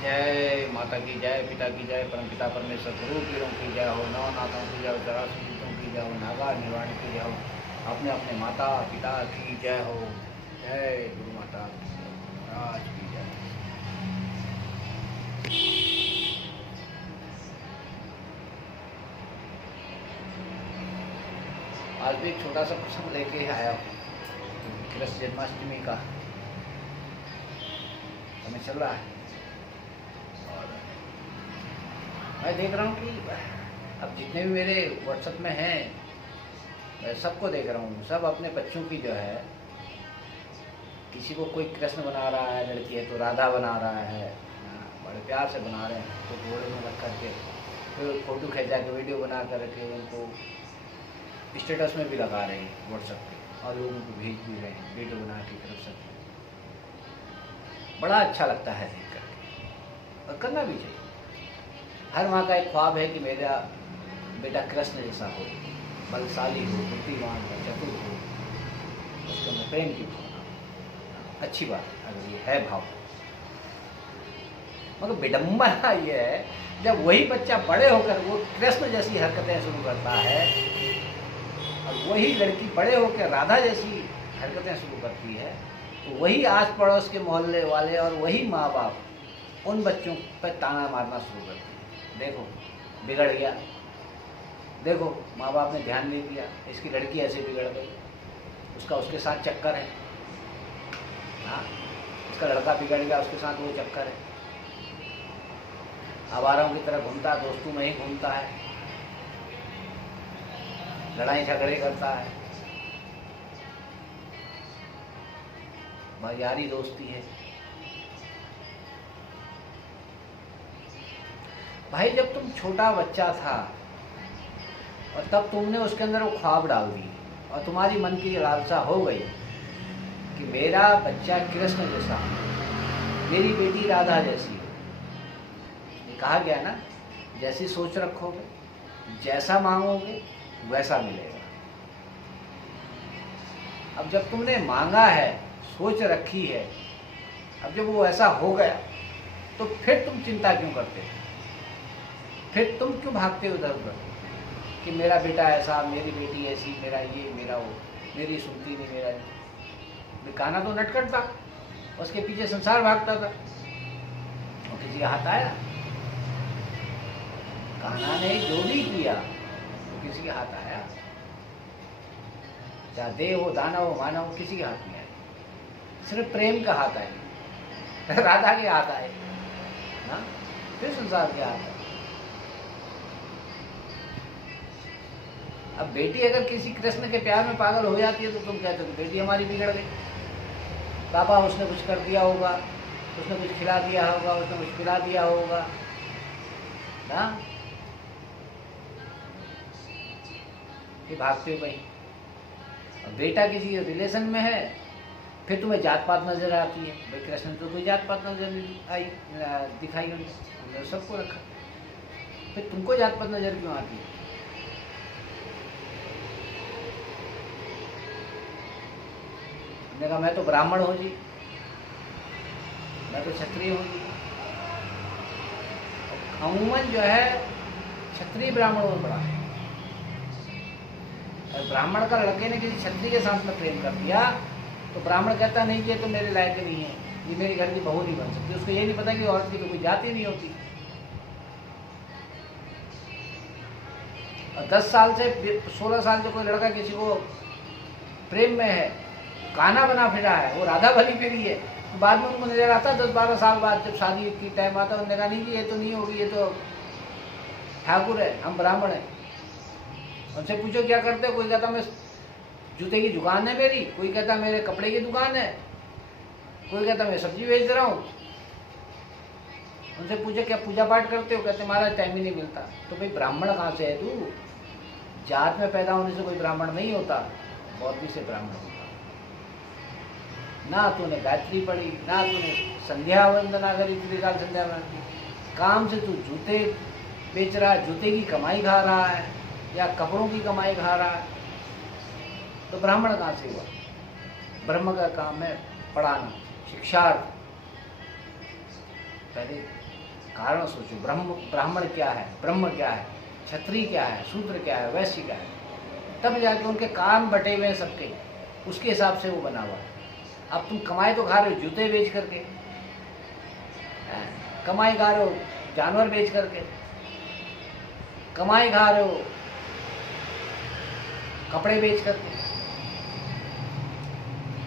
जय माता की जय, पिता की जय, परमपिता परमेश्वर गुरु पीरों की जय हो, नवनाथों की जय हो, चरासूतों की जय हो, नागा निवाणी की जय हो, अपने अपने माता पिता की जय हो। जय गुरु माता महाराज की जय। आज भी एक छोटा सा प्रसंग लेके आया हूँ। कृष्ण जन्माष्टमी का समय चल रहा है और मैं देख रहा हूँ कि अब जितने भी मेरे व्हाट्सएप में हैं, मैं सबको देख रहा हूँ, सब अपने बच्चों की जो है, किसी को कोई कृष्ण बना रहा है, लड़की है तो राधा बना रहा है, बड़े प्यार से बना रहे हैं, तो घोड़े में रख करके फिर फोटो खींचा के वीडियो बना करके उनको स्टेटस में भी लगा रहे हैं व्हाट्सएप पे और लोगों को भेज भी रहे हैं वीडियो बना के तरफ से। बड़ा अच्छा लगता है देख करके और करना भी चाहिए। हर माँ का एक ख्वाब है कि मेरा बेटा कृष्ण जैसा हो, बलशाली हो, बुद्धिमान हो, चतुर हो, उसके अंदर प्रेम की भावना हो। अच्छी बात है अगर ये है भाव, मगर विडम्बना ये है जब वही बच्चा बड़े होकर वो कृष्ण जैसी हरकतें शुरू करता है और वही लड़की बड़े होकर राधा जैसी हरकतें शुरू करती है, तो वही आस पड़ोस के मोहल्ले वाले और वही माँ बाप उन बच्चों पर ताना मारना शुरू करते हैं। देखो बिगड़ गया, देखो माँ बाप ने ध्यान नहीं दिया, इसकी लड़की ऐसे बिगड़ गई, उसका उसके साथ चक्कर है। हाँ, इसका लड़का बिगड़ गया, उसके साथ वो चक्कर है, आवारों की तरह घूमता है, दोस्तों में ही घूमता है, लड़ाई झगड़े करता है, यारी दोस्ती है। भाई जब तुम छोटा बच्चा था और तब तुमने उसके अंदर वो ख्वाब डाल दी और तुम्हारी मन की लालसा हो गई कि मेरा बच्चा कृष्ण जैसा, मेरी बेटी राधा जैसी हो। ये कहा गया ना, जैसी सोच रखोगे, जैसा मांगोगे वैसा मिलेगा। अब जब तुमने मांगा है, सोच रखी है, अब जब वो ऐसा हो गया तो फिर तुम चिंता क्यों करते हो? फिर तुम क्यों भागते हो इधर उधर कि मेरा बेटा ऐसा, मेरी बेटी ऐसी, मेरा ये, मेरा वो, मेरी सुनती नहीं, मेरा नहीं। कान्हा तो नटखट था, उसके पीछे संसार भागता था, और किसी का हाथ आया? कान्हा ने जो भी किया तो किसी के हाथ आया? चाहे देव हो, दानव हो, मानव हो, किसी के हाथ नहीं आया, सिर्फ प्रेम का हाथ आए, राधा के हाथ आए ना, फिर संसार के हाथ आए। अब बेटी अगर किसी कृष्ण के प्यार में पागल हो जाती है तो तुम कहते हो बेटी हमारी बिगड़ गई, पापा उसने कुछ कर दिया होगा, उसने कुछ खिला दिया होगा, उसने कुछ पिला दिया होगा ना, कि भागते हो कहीं। अब बेटा किसी रिलेशन में है, फिर तुम्हें जात पात नजर आती है। भाई कृष्ण तो कोई जात पात नजर नहीं आई, दिखाई उन्होंने सबको रखा, फिर तुमको जात पात नजर क्यों आती है? मैंने कहा मैं तो ब्राह्मण हूँ जी, मैं तो क्षत्रिय हूँ जी। अमूमन जो है क्षत्रिय ब्राह्मणों में बड़ा है, और ब्राह्मण का लड़के ने किसी क्षत्रिय के साथ में प्रेम कर दिया तो ब्राह्मण कहता नहीं कि ये तो मेरे लायक नहीं है, ये मेरे घर की बहू नहीं बन सकती। उसको ये नहीं पता कि औरत की तो कोई जाति नहीं होती। और 10 साल से 16 साल से कोई लड़का किसी को प्रेम में है, कान्हा बना फिरा है, वो राधा भली फिरी है, तो बाद में उनको नजर आता 10-12 साल बाद जब शादी की टाइम आता उन्होंने कहा नहीं कि ये तो नहीं होगी, ये तो ठाकुर है, हम ब्राह्मण हैं। उनसे पूछो क्या करते हो? कोई कहता मैं जूते की दुकान है मेरी, कोई कहता मेरे कपड़े की दुकान है, कोई कहता मैं सब्जी बेच रहा हूँ। उनसे पूछो क्या पूजा पाठ करते हो? कहते महाराज टाइम ही नहीं मिलता। तो भाई ब्राह्मण कहाँ से है तू? जात में पैदा होने से कोई ब्राह्मण नहीं होता, बौद्धि से ब्राह्मण होता। ना तूने गायत्री पढ़ी, ना तूने संध्या वंदना करी, त्रिकाल संध्या वंदना, काम से तू जूते बेच रहा है, जूते की कमाई खा रहा है या कपड़ों की कमाई खा रहा है, तो ब्राह्मण कहाँ से हुआ? ब्रह्म का काम है पढ़ाना, शिक्षार्थ। पहले कारण सोचो। ब्राह्मण क्या है, ब्रह्म क्या है, क्षत्रिय क्या है, शूद्र क्या है, वैश्य क्या है, तब जाके उनके काम बटे हुए हैं सबके, उसके हिसाब से वो बना हुआ है। अब तुम कमाई तो खा रहे हो जूते बेच करके, कमाई खा रहे हो जानवर बेच करके, कमाई खा रहे हो कपड़े बेच करके,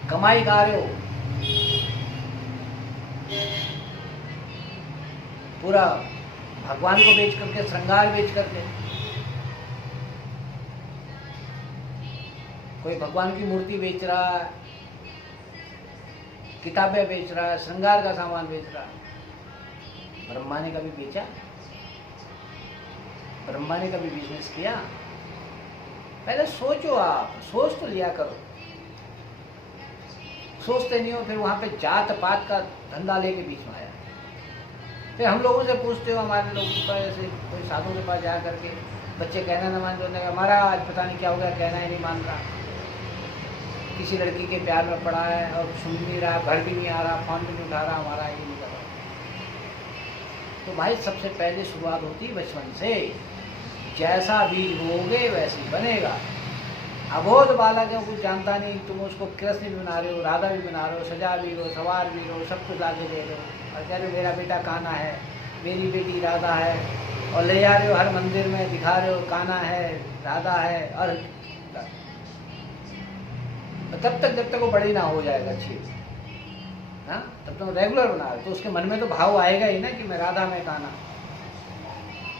कमाई खा रहे हो पूरा भगवान को बेच करके, श्रृंगार बेच करके। कोई भगवान की मूर्ति बेच रहा है, किताबें बेच रहा है, श्रृंगार का सामान बेच रहा है। ब्रह्मा ने कभी बेचा? ब्रह्मा ने कभी बिजनेस किया? पहले सोचो, आप सोच तो लिया करो। सोचते नहीं हो, फिर वहां पे जात पात का धंधा लेके बीच में आया। फिर हम लोगों से पूछते हो, हमारे लोगों का ऐसे कोई साधु के पास जा करके, बच्चे कहना न मान रहे, हमारा आज पता नहीं क्या हो गया, कहना ही नहीं मान रहा, किसी लड़की के प्यार में पड़ा है और सुन नहीं रहा, घर भी नहीं आ रहा, फोन भी नहीं उठा रहा, हमारा ये नहीं कर रहा। तो भाई सबसे पहले शुरुआत होती है बचपन से। जैसा बीज बोओगे वैसे ही बनेगा। अबोध बालक है, कुछ जानता नहीं, तुम उसको कृष्ण भी बना रहे हो, राधा भी बना रहे हो, सजा भी रहे हो, सवार भी रहे हो, सब कुछ लाके दे रहे हो, और कह रहे हो मेरा बेटा कान्हा है, मेरी बेटी राधा है, और ले जा रहे हो हर मंदिर में, दिखा रहे हो कान्हा है, राधा है। और तब तक जब तक वो बड़ी ना हो जाएगा अच्छी, हाँ, तब तक रेगुलर बना रहे तो उसके मन में तो भाव आएगा ही ना कि मैं राधा में कान्हा।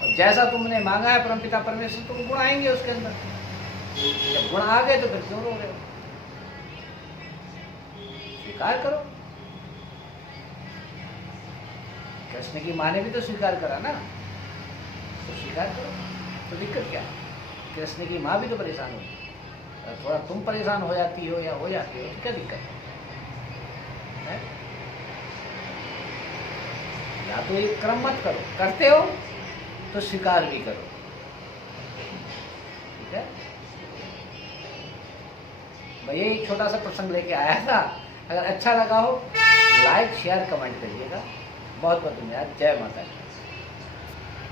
और जैसा तुमने मांगा है परमपिता परमेश्वर, तो गुण आएंगे उसके अंदर। जब गुण आ गए तो फिर क्यों रो रहे हो? स्वीकार करो। कृष्ण की माँ ने भी तो स्वीकार करा ना, तो स्वीकार करो। तो दिक्कत क्या है? कृष्ण की माँ भी तो परेशान हुई, थोड़ा तुम परेशान हो जाती हो या हो जाती हो तो क्या दिक्कत है? या तो ये क्रम मत करो, करते हो तो स्वीकार भी करो, ठीक है? मैं ये एक छोटा सा प्रसंग लेके आया था। अगर अच्छा लगा हो लाइक शेयर कमेंट करिएगा। बहुत बहुत धन्यवाद। जय माता दी।